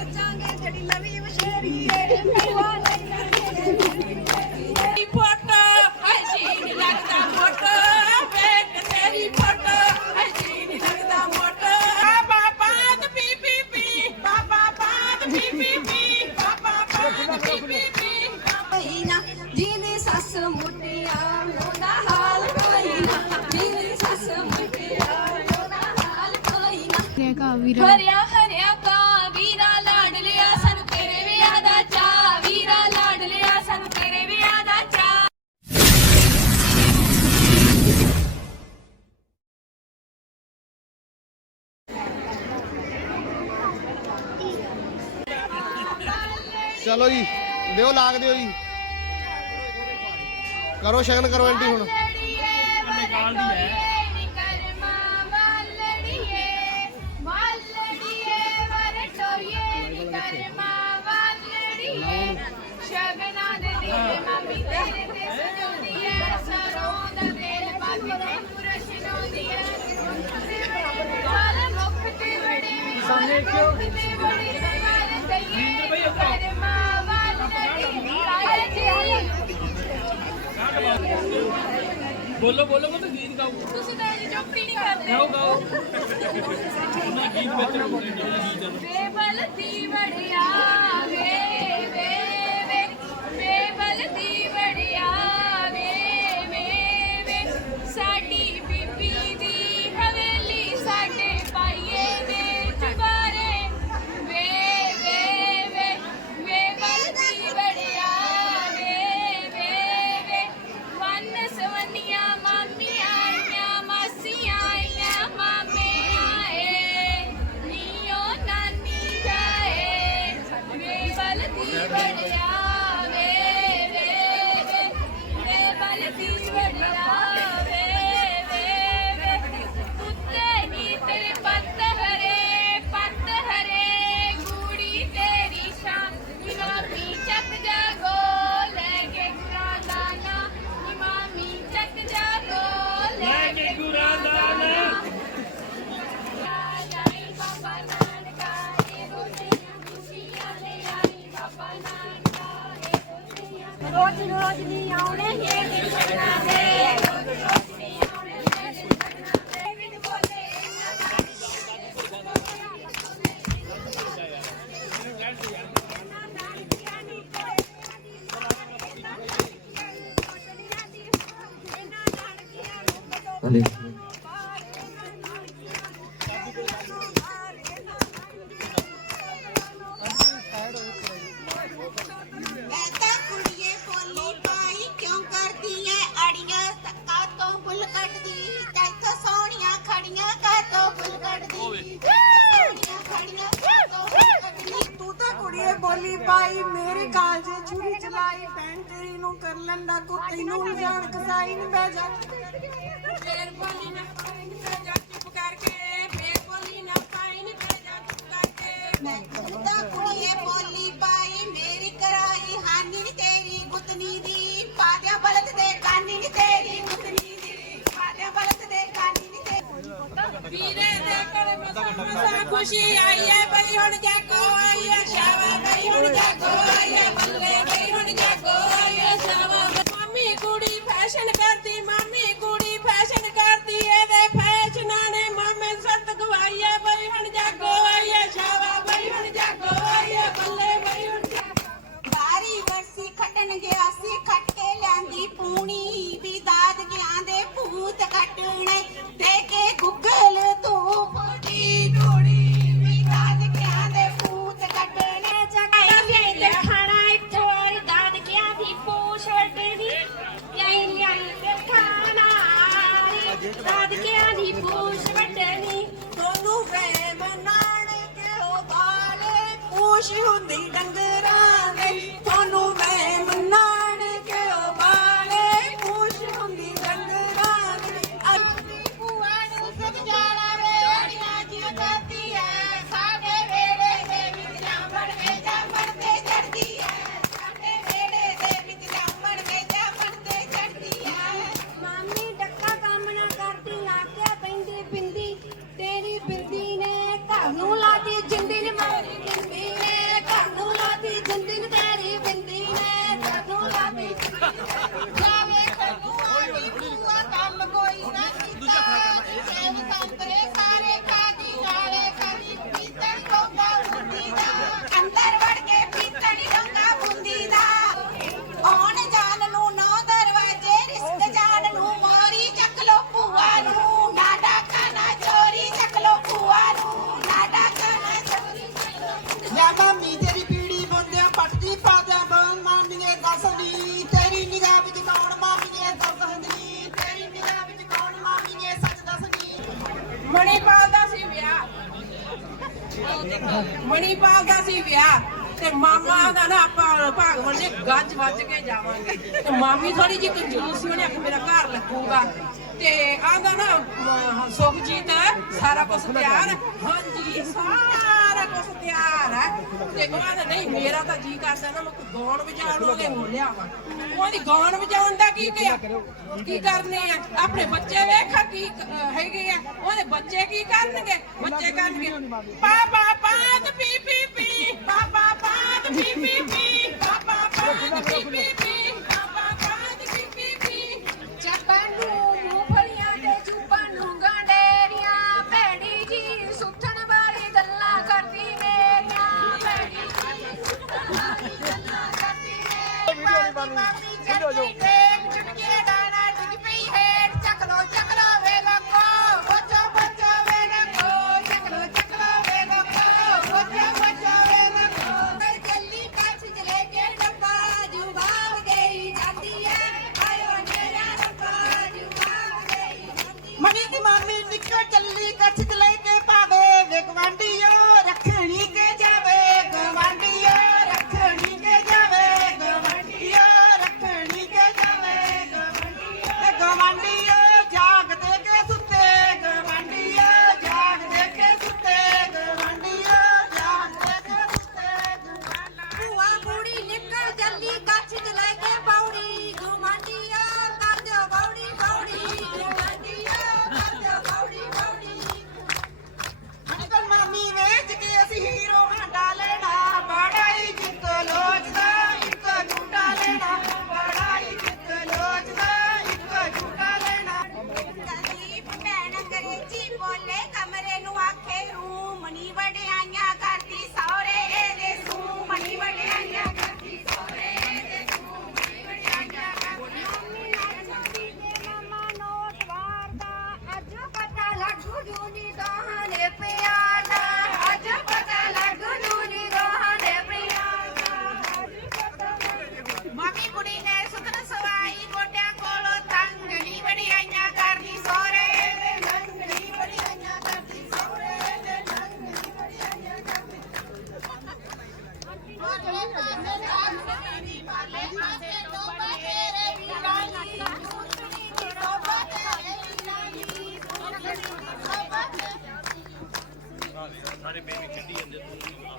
ਵੇਚਾਂਗੇ ਜਿਹੜੀ ਨਵੀਂ ਮਸ਼ਹੂਰੀ ਚਲੋ ਜੀ ਦਿਓ ਲਾਗ ਦਿਓ ਜੀ। ਕਰੋ ਸ਼ਗਨ, ਕਰੋ ਐਂਟੀ ਹੁਣ। ਸ਼ਗਨਾਂ ਦੇ ਦਿਲ ਮਾਮੀ ਤੇਰੇ ਤੇ ਸਜਾਉਂਦੀ ਐ ਸਰੋਂ ਦਾ ਤੇਲ ਪਾ ਕੇ ਤੈਨੂੰ ਰਸ਼ਨਾਉਂਦੀ ਐ ਕਾਲ ਮੁਖ ਤੇ ਬੜੀ ਸਾਨੇ ਕਿਉਂ ਤੇ ਬੜੀ ਬੋਲੋ ਬੋਲੋ ਮੈਂ ਗੀਤ ਗਾਓ। ਤੁਸੀਂ ਤਾਂ ਜੀ ਚੁੱਪ ਨਹੀਂ ਕਰਦੇ। ਗਾਓ ਗਾਓ। ਮੈਂ ਗੀਤ ਵਿੱਚ ਗਾਉਂਦੇ ਜਿਹੜੇ ਗੀਤ ਬੇਬਲ ਦੀ ਵੜਿਆ ਮੈਂ ਤਾਂ ਕੁੜੀਏ ਬੋਲੀ ਪਾਈ ਕਿਉਂ ਕਰਦੀ ਐ? ਅੜੀਆਂ ਤੱਕਾ ਤੋਂ ਬੁੱਲ ਕੱਢਦੀ ਤੈਥੋਂ ਸੋਹਣੀਆਂ ਖੜੀਆਂ ਕਾ ਤੋਂ ਬੁੱਲ ਕੱਢਦੀ ਸੋਹਣੀਆਂ ਖੜੀਆਂ ਕਾ ਤੋਂ ਬੁੱਲ ਕੱਢਦੀ? ਤੂੰ ਤਾਂ ਕੁੜੀਏ ਬੋਲੀ ਪਾਈ ਮੇਰੇ ਕਾਲਜੇ ਛੁਰੀ ਚਲਾਈ ਭੈਣ ਤੇਰੀ ਨੂੰ ਕਰ ਲੈਂਦਾ ਕੋ ਤੈਨੂੰ ਲਿਜਾਣ ਕਸਾਈ ਨਹੀਂ ਬਹਿ ਜਾ। ਫੇਰ ਬੋਲੀ ਨਾ ਪਾਈ ਨੀ ਪੈ ਜਾ ਚੁੱਪ ਕਰਕੇ ਫੇਰ ਬੋਲੀ ਨਾ ਪਾਈ ਨੀ ਪੈ ਜਾ ਚੁੱਪ ਕਰਕੇ। ਮੈਂ ਤੂੰ ਕੁੜੀਏ ਬੋਲੀ ਪਾਈ ਤੇਰੀ ਦੀ ਪਾਦਿਆ ਬਲਦ ਦੇ ਕਾਨੀ ਨੀ ਤੇਰੀ ਗੁੱਤਨੀ ਦੀ ਪਾਦਿਆ ਬਲਦ ਦੇ ਕਾਨੀ ਨੀ ਤੇਰੀ। ਵੀਰੇ ਦੇ ਘਰੇ ਮਸਾ ਖੁਸ਼ੀ ਆਈ ਐ ਬਈ ਹੁਣ ਜਾਗੋ ਆਈ ਐ, ਸ਼ਾਵਾ ਬਈ ਹੁਣ ਜਾਗੋ ਆਈ ਐ, ਬੱਲੇ ਬਈ ਹੁਣ ਜਾਗੋ ਆਈ ਐ, ਸ਼ਾਵਾ ਮਾਮੀ ਕੁੜੀ ਫੈਸ਼ਨ ਕਰਦੀ ਮਾਮੀ ਮਣੀਪਾਲ ਦਾ ਸੀ ਵਿਆਹ। ਮਣੀਪਾਲ ਦਾ ਸੀ ਵਿਆਹ ਤੇ ਮਾਮਾ ਦਾ ਨਾ ਆਪਾਂ ਭਾਗਵਨ ਦੇ ਗੱਜ ਵੱਜ ਕੇ ਜਾਵਾਂਗੇ। ਤੇ ਮਾਮੀ ਥੋੜੀ ਜਿਹੀ ਕੰਜੂਸ ਸੀ, ਉਹਨੇ ਆਖ ਮੇਰਾ ਘਰ ਲੱਗੂਗਾ। ਤੇ ਆਂਦਾ ਨਾ ਮ- ਸੁਖਜੀਤ, ਸਾਰਾ ਕੁਝ ਤਿਆਰ। ਹਾਂਜੀ, ਸਾਰਾ ਤਿਆਰ ਹੈ। ਤੇ ਉਹ ਆਂਦਾ ਨਹੀਂ, ਮੇਰਾ ਤਾਂ ਜੀ ਕਰਦਾ ਨਾ, ਮੈਂ ਕੋਈ ਗਾਉਣ ਵਜਾਉਣ ਉਹਦੇ ਹੋ ਲਿਆਵਾਂ। ਉਹਦੀ ਗਾਉਣ ਵਜਾਉਣ ਦਾ ਕੀ ਕਿਹਾ ਕੀ ਕਰਨੇ ਆ? ਆਪਣੇ ਬੱਚੇ ਵੇਖਾ ਕੀ ਕ- ਹੈਗੇ ਆ। ਉਹਦੇ ਬੱਚੇ ਕੀ ਕਰਨਗੇ? ਬੱਚੇ ਕਰਨਗੇ, ਪਾਪਾ, ਪਾਤ, ਪੀ ਪੀ ਪੀ, ਪਾਪਾ, ਪਾਤ, ਪੀ ਪੀ ਪੀ, ਪਾਪਾ, ਪਾਤ ਪੀ ਪੀ ਪੀ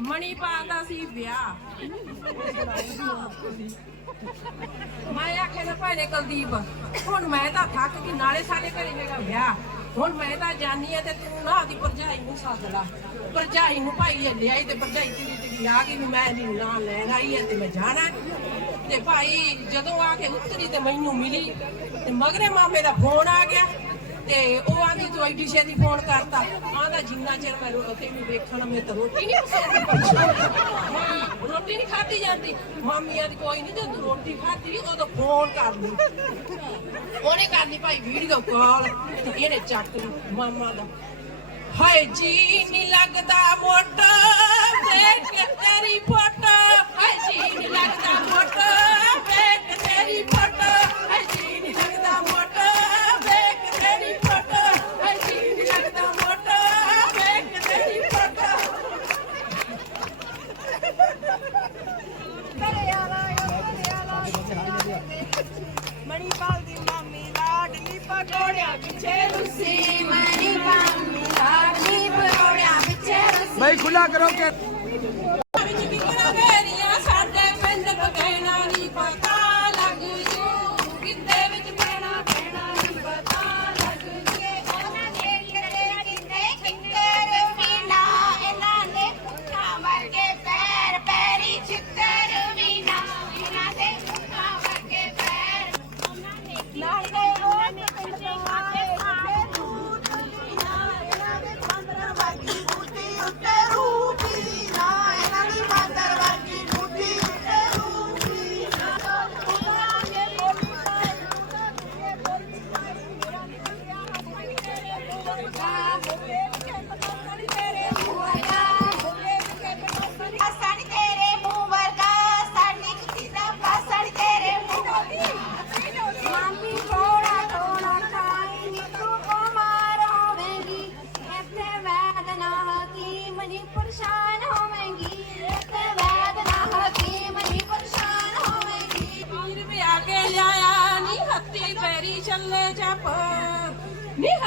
ਮਣੀਪਾਲ ਦਾ ਸੀ ਵਿਆਹ। ਮੈਂ ਆਖਿਆ ਨਾ ਭਾਣੇ ਕੁਲਦੀਪ, ਹੁਣ ਮੈਂ ਤਾਂ ਥੱਕ ਗਈ, ਨਾਲੇ ਸਾਡੇ ਘਰੇ ਹੈਗਾ ਵਿਆਹ। ਹੁਣ ਮੈਂ ਤਾਂ ਜਾਨੀ ਆ ਤੇ ਤੂੰ ਨਾ ਆਦੀ ਭਰਜਾਈ ਨੂੰ ਸੱਦ ਲਾ। ਭਰਜਾਈ ਨੂੰ ਭਾਈ ਹੱਲਿਆ ਈ ਤੇ ਭਰਜਾਈ ਤੇਰੀ ਤੇਰੀ ਆ ਗਈ ਵੀ ਮੈਂ ਇਹਦੀ ਨਾਂ ਲੈਣ ਆਈ ਆ ਤੇ ਮੈਂ ਜਾਣਾ। ਤੇ ਭਾਈ ਜਦੋਂ ਆ ਕੇ ਉਤਰੀ ਤੇ ਮੈਨੂੰ ਮਿਲੀ, ਤੇ ਮਗਰੇ ਮਾਮੇ ਦਾ ਫੋਨ ਆ ਗਿਆ। ਤੇ ਉਹ ਆਂਦੀ, ਤੂੰ ਐਡੀ ਛੇਤੀ ਫੋਨ ਕਰਤਾ। ਆਂਦਾ, ਜਿੰਨਾ ਚਿਰ ਮੈਂ ਰੋ ਤੈਨੂੰ ਵੇਖਣ, ਮੈਂ ਤਾਂ ਰੋਟੀ ਨਹੀਂ ਪਸੰਦ ਹਾਂ, ਰੋਟੀ ਨਹੀਂ ਖਾਧੀ ਜਾਂਦੀ। ਮਾਮੀ ਆਂਦੀ ਕੋਈ ਨਹੀਂ ਜਦੋਂ ਰੋਟੀ ਖਾਧੀ, ਉਦੋਂ ਫੋਨ ਕਰ ਲਈ। ਉਹਨੇ ਕਰਨੀ ਭਾਈ ਵੀਡੀਓ ਕਾਲ ਤੇ ਇਹਨੇ ਚੱਕ ਲਈ ਮਾਮਾ ਦਾ। ਹਾਏ, ਜੀ ਨਹੀਂ ਲੱਗਦਾ ਮੋਟਾ, ਵੇਖ ਕੇ ਤੇਰੀ ਫੋਟੋ। ਹਾਏ, ਜੀ ਨਹੀਂ ਲੱਗਦਾ ਮੋਟਾ, ਵੇਖ ਕੇ ਤੇਰੀ ਫੋਟੋ। ਪਿੱਛੇ ਬਈ ਖੁੱਲਾ ਕਰੋ ਕਿ ਵਿੱਚ ਕਿਕਣਾ ਮੇਰੀਆਂ ਸਾਡੇ ਪਿੰਡ ਬਗੈਣਾ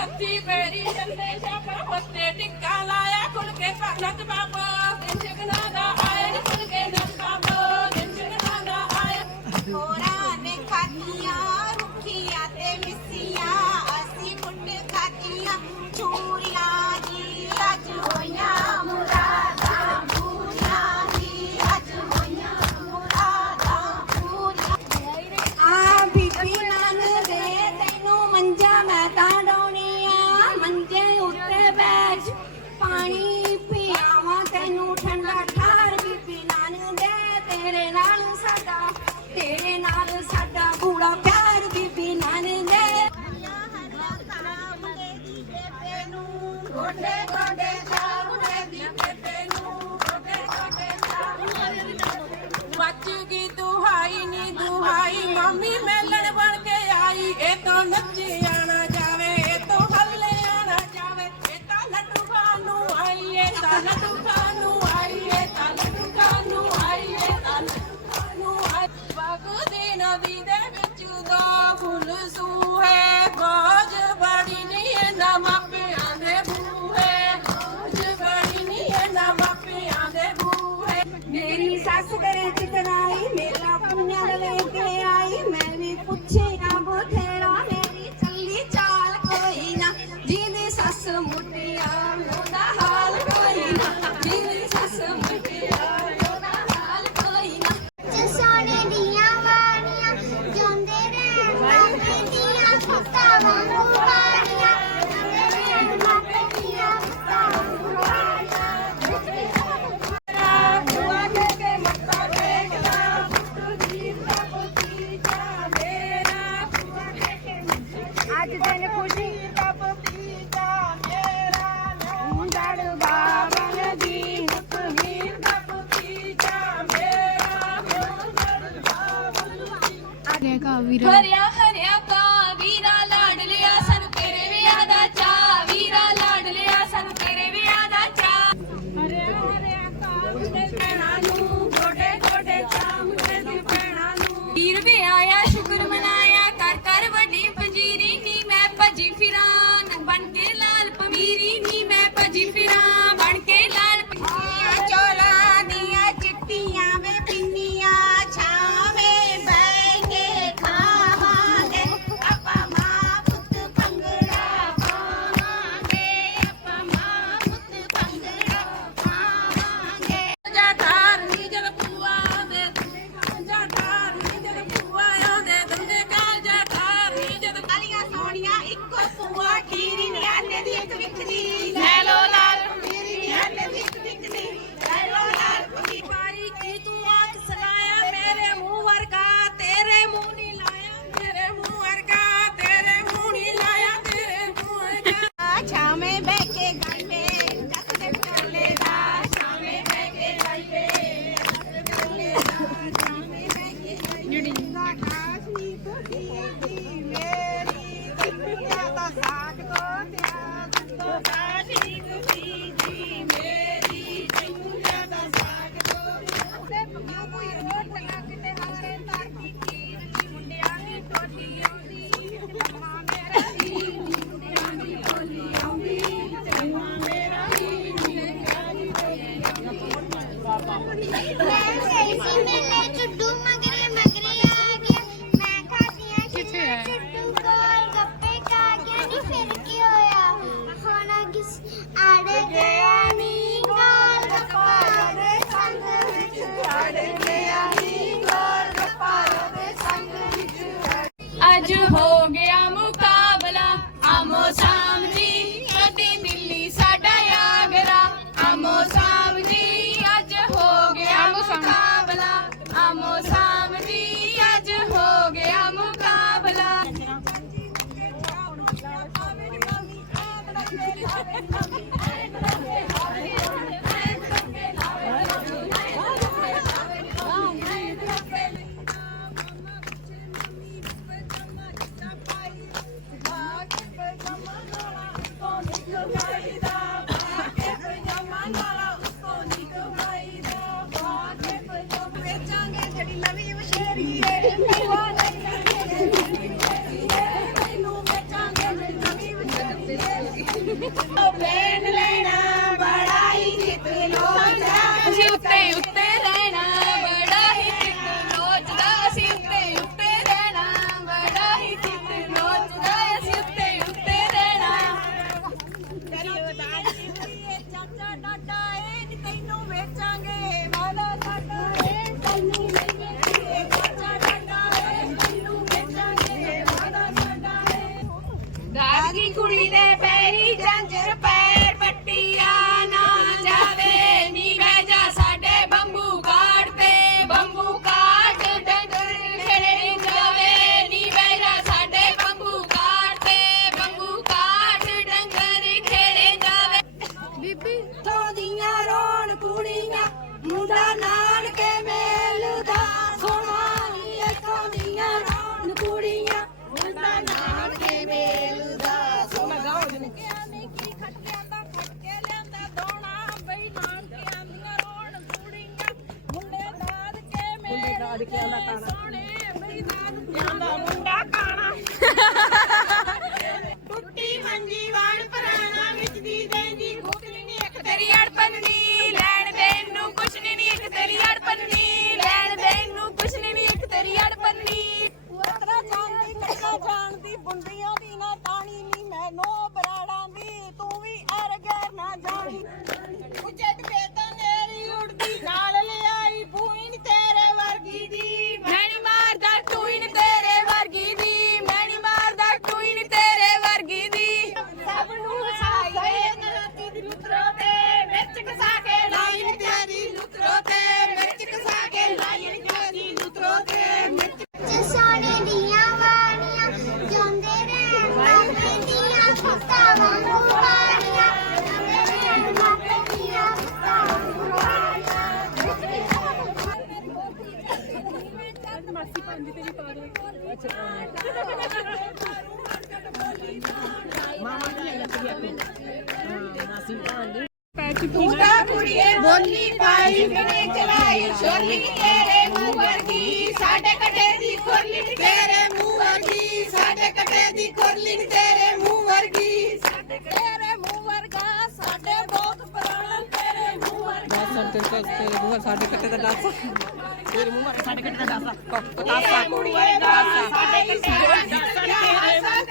ਹੱਥੀ ਮੇਰੀ ਜੰਦੇ ਸ਼ਾਪਾ ਪੱਤੇ ਟਿੱਕਾ ਲਾਇਆ ਖੁੱਲ ਕੇ ਭਗਤ ਬਾਬਾ। ਦਿਨ ਸ਼ਗਨਾ ਦਾ ਆਇਆ ਖੁੱਲ ਕੇ ਨੰਦ ਬਾਬਾ। ਦਿਨ ਸ਼ਗਨਾ ਦਾ ਆਇਆ। plan ਦਾਦ ਕੇ ਆਉਂਦਾ ਕਾਣਾ ਸੋਹਣੇ ਮੇਰੀ ਦਾਦ। ਦਾ ਮੁੰਡਾ ਤੂਤਾ ਕੁੜੀਏ ਬੋਲੀ ਪਾਈ ਬਣੇ ਚਲਾਈ ਛੋਲੀ ਤੇਰੇ ਮੂੰਹ ਵਰਗੀ ਸਾਡੇ ਕਟੇ ਦੀ ਖੋਲੀ ਤੇਰੇ ਮੂੰਹ ਵਰਗੀ ਸਾਡੇ ਕਟੇ ਦੀ ਖੋਲੀ ਤੇਰੇ ਮੂੰਹ ਵਰਗੀ। ਸਾਡੇ ਤੇਰੇ ਮੂੰਹ ਵਰਗਾ ਸਾਡੇ ਬਹੁਤ ਪੁਰਾਣਾ ਤੇਰੇ ਮੂੰਹ ਵਰਗਾ। ਸਾਡੇ ਤੇਰੇ ਮੂੰਹ ਸਾਡੇ ਕਟੇ ਦਾ ਡਾਸਾ ਤੇਰੇ ਮੂੰਹ ਸਾਡੇ ਕਟੇ ਦਾ ਡਾਸਾ ਪਤਾਸਾ ਕੁੜੀਏ ਦਾ ਸਾਡੇ ਕਟੇ ਦਾ ਡਾਸਾ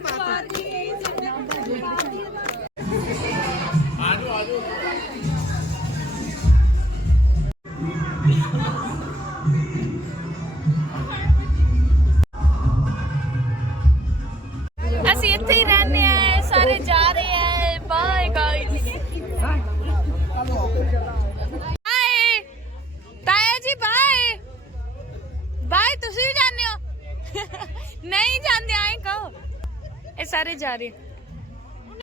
ਪਾਤਾ ಸಾರಿ